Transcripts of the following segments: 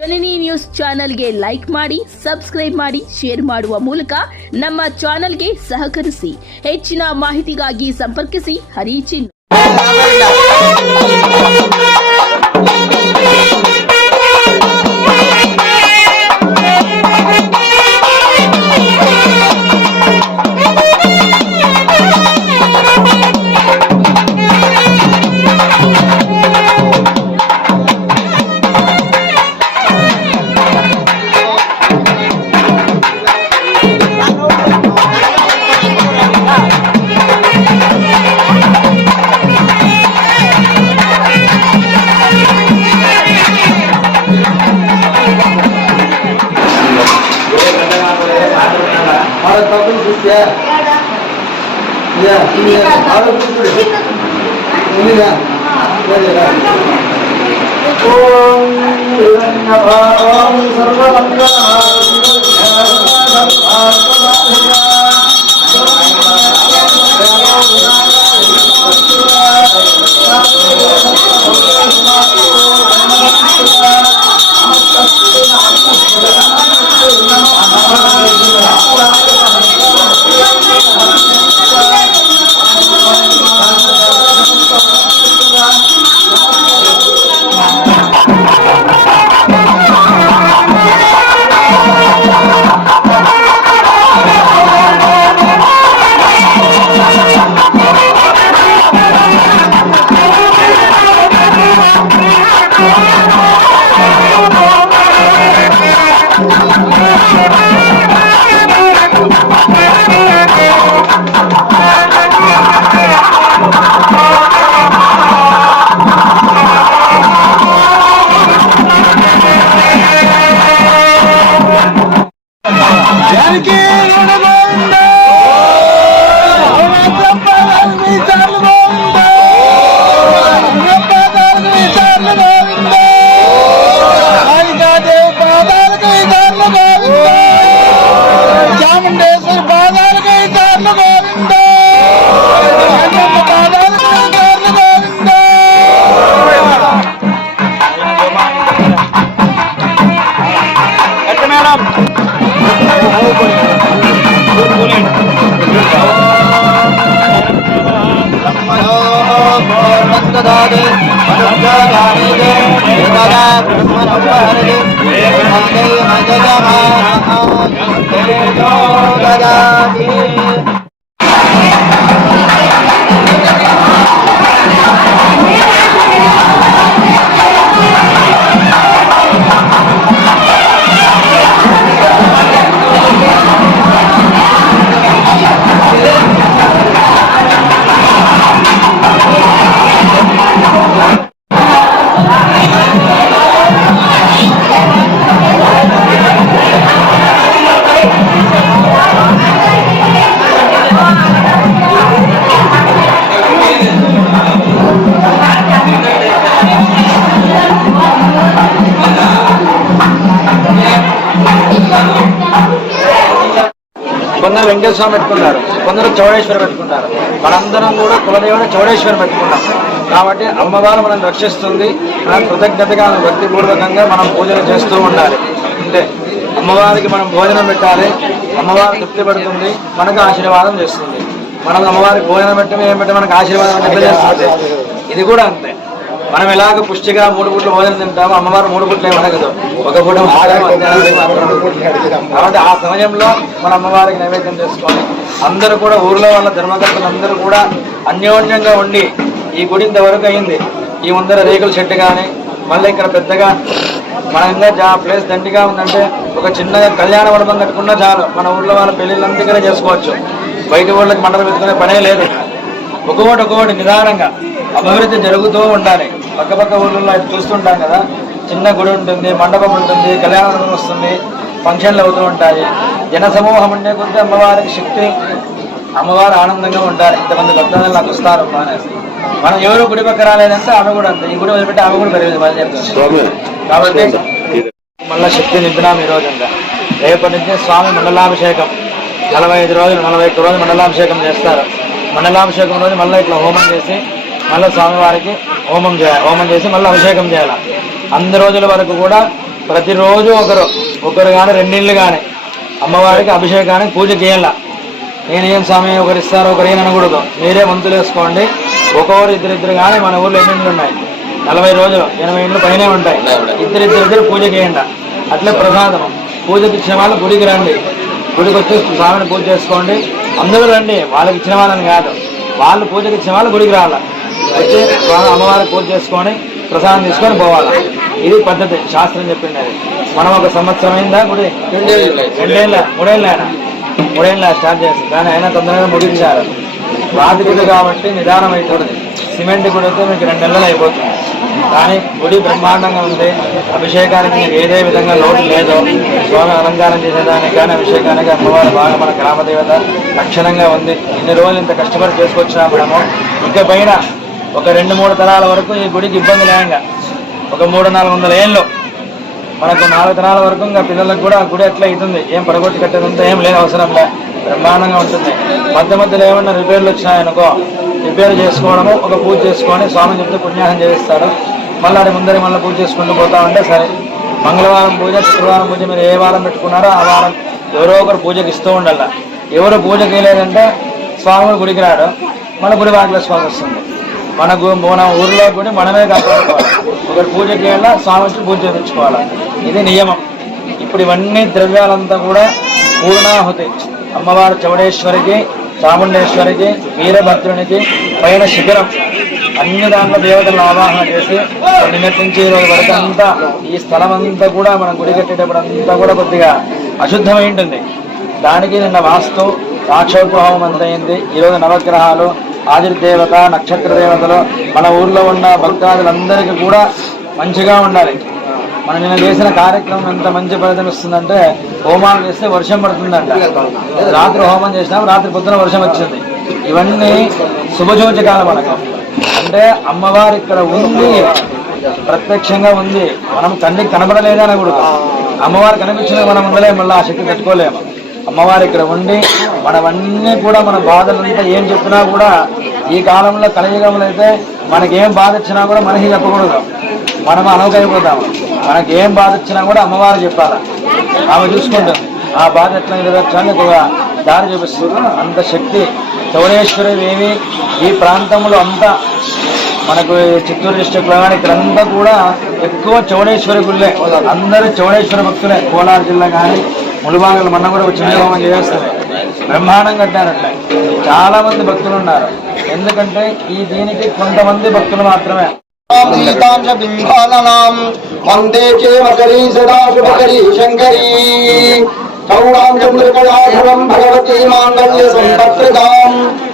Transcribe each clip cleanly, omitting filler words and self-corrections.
ಜನನಿ news ಚಾನೆಲ್ಗೆ like ಮಾಡಿ, subscribe ಮಾಡಿ, ಶೇರ್ ಮಾಡುವ ಮೂಲಕ ನಮ್ಮ ಚಾನೆಲ್ಗೆ ಸಹಕರಿಸಿ. ಹೆಚ್ಚಿನ ಮಾಹಿತಿಗಾಗಿ ಸಂಪರ್ಕಿಸಿ ಹರಿಚಿನ್. కొందరు వెంకటేశ్వర స్వామి పెట్టుకున్నారు, కొందరు చౌడేశ్వరి పెట్టుకున్నారు. మనందరం కూడా కులదేవుడు చౌడేశ్వరి పెట్టుకున్నాం. కాబట్టి అమ్మవారు మనం రక్షిస్తుంది. మనం కృతజ్ఞతగా భక్తిపూర్వకంగా మనం పూజలు చేస్తూ ఉండాలి. అంటే అమ్మవారికి మనం భోజనం పెట్టాలి. అమ్మవారు తృప్తి పడుతుంది, మనకు ఆశీర్వాదం చేస్తుంది. మనం అమ్మవారికి భోజనం పెట్టడం ఏం పెట్టి మనకు ఆశీర్వాదం చేస్తుంది. ఇది కూడా అంతే. మనం ఎలాగ పుష్టిగా 3 పూట్ల భోజనం తింటామో అమ్మవారు 3 పూట్లే మనకదు, ఒక పూట. కాబట్టి ఆ సమయంలో మన అమ్మవారికి నైవేద్యం చేసుకొని అందరూ కూడా ఊర్లో వాళ్ళ ధర్మకర్తలు అందరూ కూడా అన్యోన్యంగా ఉండి ఈ గుడి ఇంతవరకు అయింది. ఈ ముందర రేకుల చెట్టు కానీ మళ్ళీ ఇక్కడ పెద్దగా మనంగా ప్లేస్ దండిగా ఉందంటే ఒక చిన్నగా కళ్యాణ మండపం కట్టుకున్నా చాలు. మన ఊర్లో వాళ్ళ పెళ్ళిళ్ళంతా ఇక్కడ చేసుకోవచ్చు. బయట ఊళ్ళకి మండపం పెట్టుకునే పనే లేదు. ఒక్కొక్కటి నిదానంగా అభివృద్ధి జరుగుతూ ఉండాలి. పక్క ఊళ్ళలో చూస్తుంటాం కదా, చిన్న గుడి ఉంటుంది, మండపం ఉంటుంది, కళ్యాణ మండపం వస్తుంది, ఫంక్షన్లు అవుతూ ఉంటాయి. జన సమూహం ఉండే కొద్దీ అమ్మవారికి శక్తి, అమ్మవారు ఆనందంగా ఉంటారు. ఇంతమంది భక్తులు నాకు వస్తారు అనేసి మనం ఎవరు గుడి పక్క రాలేదంటే ఆమె కూడా అంతే. ఈ గుడి వదిలిపెట్టి ఆమె కూడా పెరిగింది బయలుదేరుతుంది. కాబట్టి మళ్ళీ శక్తి నింపినాం ఈ రోజంతా. రేపటి నుంచి స్వామి మండలాభిషేకం 45 రోజులు 41 రోజులు మండలాభిషేకం చేస్తారు. మండలాభిషేకం రోజు మళ్ళీ ఇట్లా హోమం చేసి మళ్ళీ స్వామివారికి హోమం చేయాలి. హోమం చేసి మళ్ళీ అభిషేకం చేయాలి. అన్ని రోజుల వరకు కూడా ప్రతిరోజు ఒకరు కానీ రెండిళ్ళు కానీ అమ్మవారికి అభిషేకానికి పూజ చేయాల. నేనేం స్వామి ఒకరు ఇస్తారు ఒకరు ఏం అనకూడదు. మీరే వంతులు వేసుకోండి. ఒక్కొక్కరు ఇద్దరిద్దరు కానీ మన ఊర్లో ఎన్ని ఇండ్లు ఉన్నాయి, 40 రోజులు 80 ఇండ్లు పైనే ఉంటాయి. ఇద్దరిద్దరు పూజ చేయండి. అట్లే ప్రసాదం పూజకి ఇచ్చిన వాళ్ళు గుడికి రండి. గుడికి వచ్చి స్వామిని పూజ చేసుకోండి. అందరూ రండి, వాళ్ళకి ఇచ్చిన వాళ్ళని కాదు, వాళ్ళు పూజకి ఇచ్చిన వాళ్ళు గుడికి రావాలి. వచ్చి స్వామి అమ్మవారికి పూజ చేసుకొని ప్రసాదం తీసుకొని పోవాలి. ఇది పద్ధతి, శాస్త్రం చెప్పింది. అది మనం ఒక సంవత్సరం అయిందా గుడి? 3 ఏళ్ళ స్టార్ట్ చేస్తాం, కానీ అయినా తొందరగా ముగించారు. రాతి గుడి కాబట్టి నిదానం అవుతుంది. సిమెంట్ గుడి అయితే మీకు 2 నెలలు అయిపోతుంది. కానీ గుడి బ్రహ్మాండంగా ఉంది. అభిషేకానికి మీకు ఏదే విధంగా లోటు లేదు. స్వామి అలంకారం చేసేదానికి కానీ అభిషేకానికి అమ్మవారు బాగా మన గ్రామదేవత లక్షణంగా ఉంది. ఇన్ని రోజులు ఇంత కష్టపడి చేసుకొచ్చినా మనము ఇక పైన ఒక 2-3 తరాల వరకు ఈ గుడికి ఇబ్బంది లేక ఒక 300-400 ఏళ్ళు మనకు 4 తరాల వరకు ఇంకా పిల్లలకు కూడా గుడి ఎట్లా అవుతుంది. ఏం పడగొట్టి కట్టేదంతా ఏం లేదు, అవసరం లే, బ్రహ్మాండంగా ఉంటుంది. మధ్యలో ఏమన్నా రిపేర్లు వచ్చినాయనుకో రిపేర్ చేసుకోవడము, ఒక పూజ చేసుకొని స్వామి చెప్తే పుణ్యాహం చేస్తాడు. మళ్ళీ అది ముందరే మళ్ళీ పూజ చేసుకుంటూ పోతా ఉంటే సరే. మంగళవారం పూజ, శుక్రవారం పూజ మీరు ఏ వారం పెట్టుకున్నారో ఆ వారం ఎవరో ఒకరు పూజకి ఇస్తూ ఉండాల. ఎవరు పూజకి వేయలేదంటే స్వామి గుడికి రాడు, మన గుడి వాకిల స్వామి వస్తుంది. మన ఊర్లో కూడా మనమే కాపాడుకోవాలి. ఒకరు పూజకి వెళ్ళా, స్వామి వచ్చి పూజ చేయించుకోవాలి. ఇది నియమం. ఇప్పుడు ఇవన్నీ ద్రవ్యాలంతా కూడా పూర్ణాహుతి అమ్మవారు చౌడేశ్వరికి, చాముండేశ్వరికి, వీరభద్రునికి పైన శిఖరం అన్ని దాంట్లో దేవతలను ఆవాహన చేసి నిన్నటి నుంచి ఈరోజు వరకు అంతా ఈ స్థలం అంతా కూడా మనం గుడి కట్టేటప్పుడు అంతా కూడా కొద్దిగా అశుద్ధమై ఉంటుంది. దానికి నిన్న వాస్తు సాక్షోద్భావం అంత అయింది. ఈరోజు నవగ్రహాలు, ఆదిర్దేవత, నక్షత్ర దేవతలు మన ఊర్లో ఉన్న భక్తాదులందరికీ కూడా మంచిగా ఉండాలి. మనం నిన్న చేసిన కార్యక్రమం ఎంత మంచి ఫలితం ఇస్తుందంటే, హోమాలు చేస్తే వర్షం పడుతుందంట. రాత్రి హోమం చేసినాం, రాత్రి పొద్దున వర్షం వచ్చింది. ఇవన్నీ శుభసూచకాలు మనకు. అంటే అమ్మవారు ఇక్కడ ఉంది, ప్రత్యక్షంగా ఉంది. మనం కంటికి కనబడలేదా అనకూడదు. అమ్మవారు కనిపించినా మనం ఉండలేము, మళ్ళీ ఆ శక్తి పెట్టుకోలేము. అమ్మవారు ఇక్కడ ఉండి మనవన్నీ కూడా మన బాధలంతా ఏం చెప్పినా కూడా ఈ కాలంలో కలియుగంలో అయితే మనకేం బాధ వచ్చినా కూడా మనకి చెప్పకూడదు, మనం అనవకైపోతాము. మనకేం బాధ వచ్చినా కూడా అమ్మవారు చెప్పాలి. ఆమె చూసుకుంటుంది ఆ బాధ ఎట్లా నెరవేర్చాలని ఒక దారి చూపిస్తుంది. అంత శక్తి చౌడేశ్వరి దేవి ఈ ప్రాంతంలో అంతా, మనకు చిత్తూరు డిస్ట్రిక్ట్లో కానీ ఇక్కడంతా కూడా ఎక్కువ చౌడేశ్వరి గుళ్ళే. అందరూ చౌడేశ్వరి భక్తులే. కోలార్ జిల్లా కానీ ములుబాగలు మన కూడా చిన్న హోమం చేస్తారు. బ్రహ్మాండం కట్టారట్లే. చాలా మంది భక్తులు ఉన్నారు. ఎందుకంటే ఈ దీనికి కొంతమంది భక్తులు మాత్రమే. వందే చేమకరీ సదా శుభకరీ శంకరీ చౌడాం చంద్రకళాధరం భగవతీ మాంగళ్య సంపత్రదాం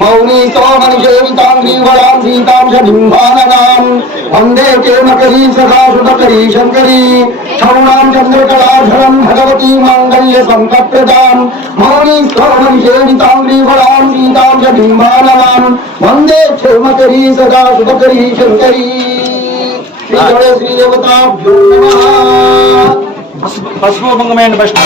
మౌనీ సోమనిషేవితాం శ్రీవళాం సీతాం బింబాననాం వందే చేమకరీ సదా శుభకరీ శంకరీ చౌడాం చంద్రకళాధరం భగవతీ మాంగళ్య సంపత్రదాం మౌనీ సోమనిషేవితాం శ్రీవళాం సీతాం బింబాననాం వందే చేమకరీ సదా శుభకరీ శంకరీ శ్రీదేవతాభ్యో నమః. పసుపు కుంకుమేయండి ఫస్ట్.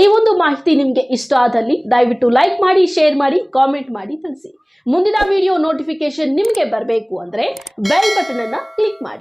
ಈ ಒಂದು ಮಾಹಿತಿ ನಿಮಗೆ ಇಷ್ಟ ಆದಲ್ಲಿ ದಯವಿಟ್ಟು ಲೈಕ್ ಮಾಡಿ, ಶೇರ್ ಮಾಡಿ, ಕಾಮೆಂಟ್ ಮಾಡಿ ತಿಳಿಸಿ. ಮುಂದಿನ ವಿಡಿಯೋ ನೋಟಿಫಿಕೇಶನ್ ನಿಮಗೆ ಬರಬೇಕು ಅಂದ್ರೆ ಬೆಲ್ ಬಟನ್ ಅನ್ನು ಕ್ಲಿಕ್ ಮಾಡಿ.